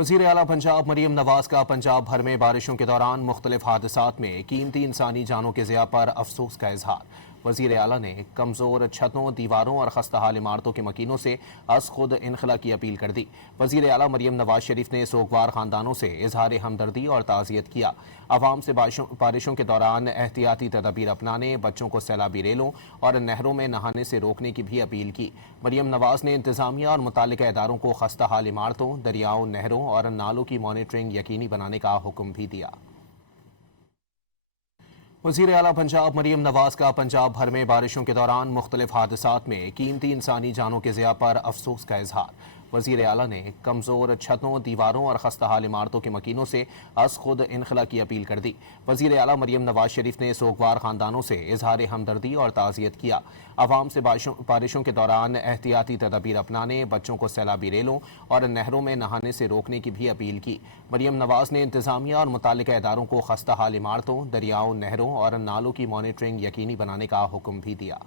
वज़ीर आला पंजाब मरियम नवाज का पंजाब भर में बारिशों के दौरान मुख्तलिफ हादसात में कीमती इंसानी जानों के ज़िया पर अफसोस का इजहार। वज़ीर आला ने कमज़ोर छतों, दीवारों और खस्ताहाल इमारतों के मकीनों से अज खुद इनखला की अपील कर दी। वज़ीर आला मरियम नवाज शरीफ ने सोगवार ख़ानदानों से इजहार हमदर्दी और ताज़ियत किया। आवाम से बारिशों के दौरान एहतियाती तदबीर अपनाने, बच्चों को सैलाबी रेलों और नहरों में नहाने से रोकने की भी अपील की। मरियम नवाज ने इंतज़ामिया और मुताल्लिका इदारों को खस्ताहाल इमारतों, दरियाओं, नहरों और नालों की मॉनिटरिंग यकीनी बनाने का हुक्म भी दिया। वज़ीर आला पंजाब मरियम नवाज का पंजाब भर में बारिशों के दौरान मुख्तलिफ हादसात में कीमती इंसानी जानों के ज़िया पर अफसोस का इजहार। वज़ीर आला ने कमज़ोर छतों, दीवारों और खस्ताहाल इमारतों के मकीनों से अज खुद इनखला की अपील कर दी। वज़ीर आला मरियम नवाज शरीफ ने सोगवार ख़ानदानों से इजहार हमदर्दी और ताज़ियत किया। आवाम से बारिशों के दौरान एहतियाती तदबीर अपनाने, बच्चों को सैलाबी रेलों और नहरों में नहाने से रोकने की भी अपील की। मरियम नवाज ने इंतज़ामिया और मुताल्लिका इदारों को खस्ताहाल इमारतों, दरियाओं, नहरों और नालों की मॉनिटरिंग यकीनी बनाने का हुक्म भी दिया।